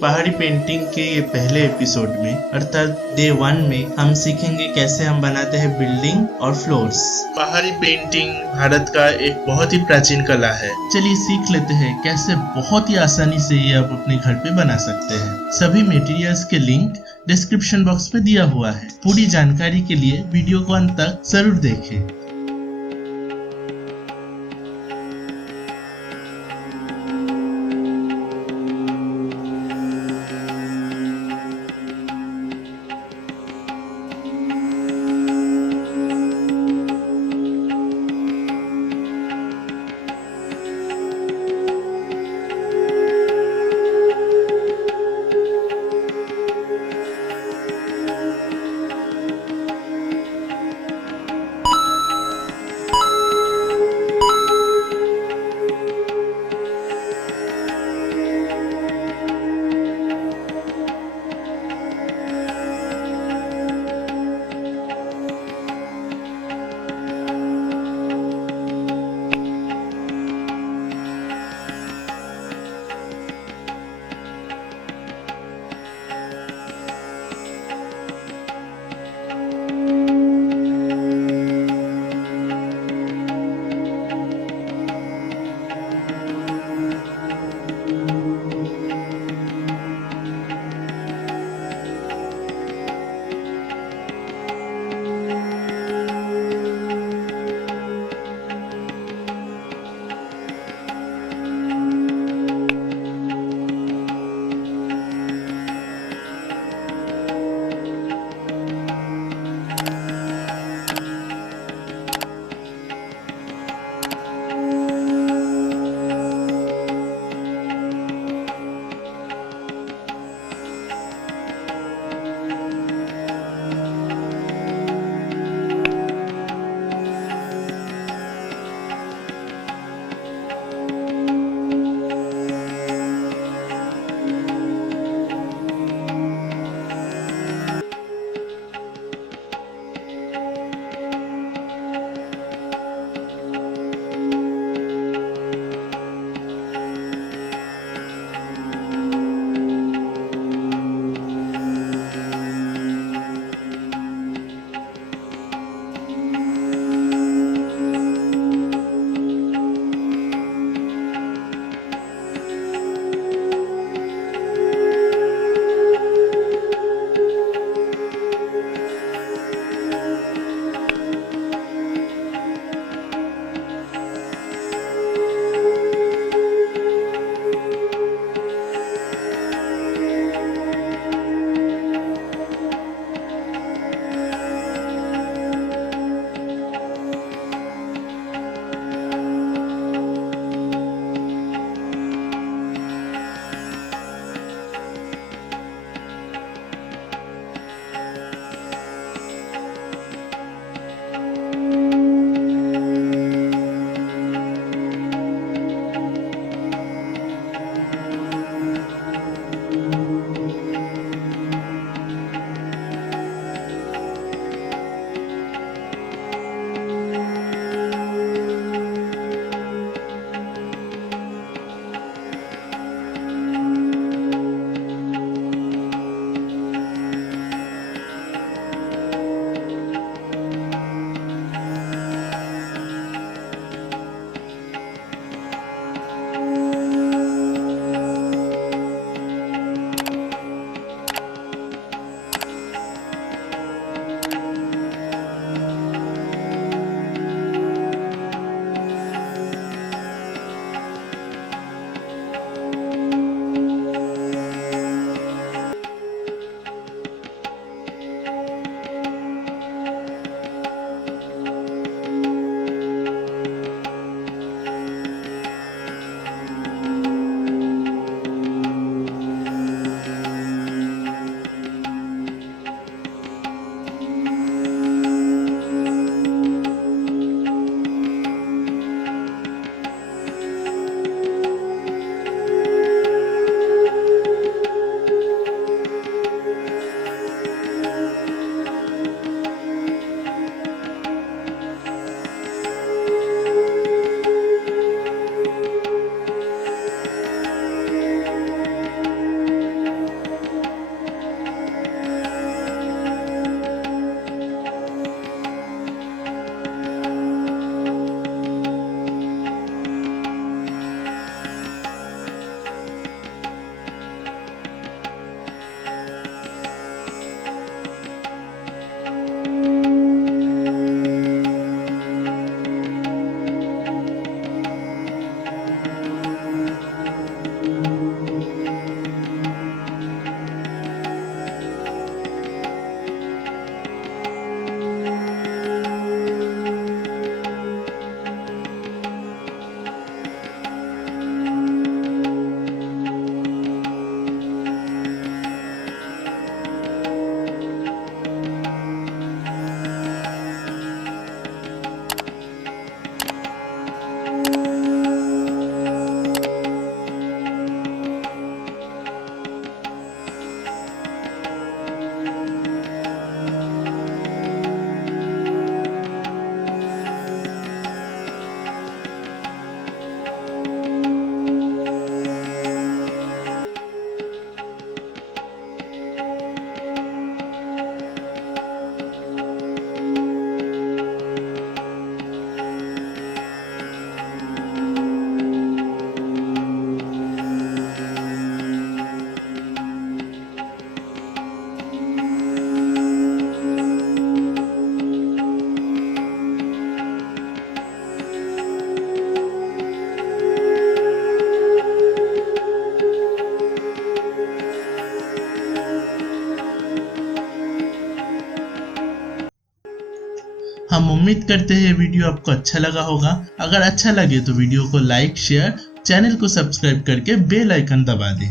पहाड़ी पेंटिंग के ये पहले एपिसोड में अर्थात डे 1 में हम सीखेंगे कैसे हम बनाते हैं बिल्डिंग और फ्लोर्स। पहाड़ी पेंटिंग भारत का एक बहुत ही प्राचीन कला है। चलिए सीख लेते हैं कैसे बहुत ही आसानी से ये आप अपने घर पे बना सकते हैं। सभी मटेरियल्स के लिंक डिस्क्रिप्शन बॉक्स में दिया हुआ है। पूरी जानकारी के लिए वीडियो को अंत तक जरूर देखें। हम उम्मीद करते हैं वीडियो आपको अच्छा लगा होगा। अगर अच्छा लगे तो वीडियो को लाइक, शेयर, चैनल को सब्सक्राइब करके बेल आइकन दबा दें।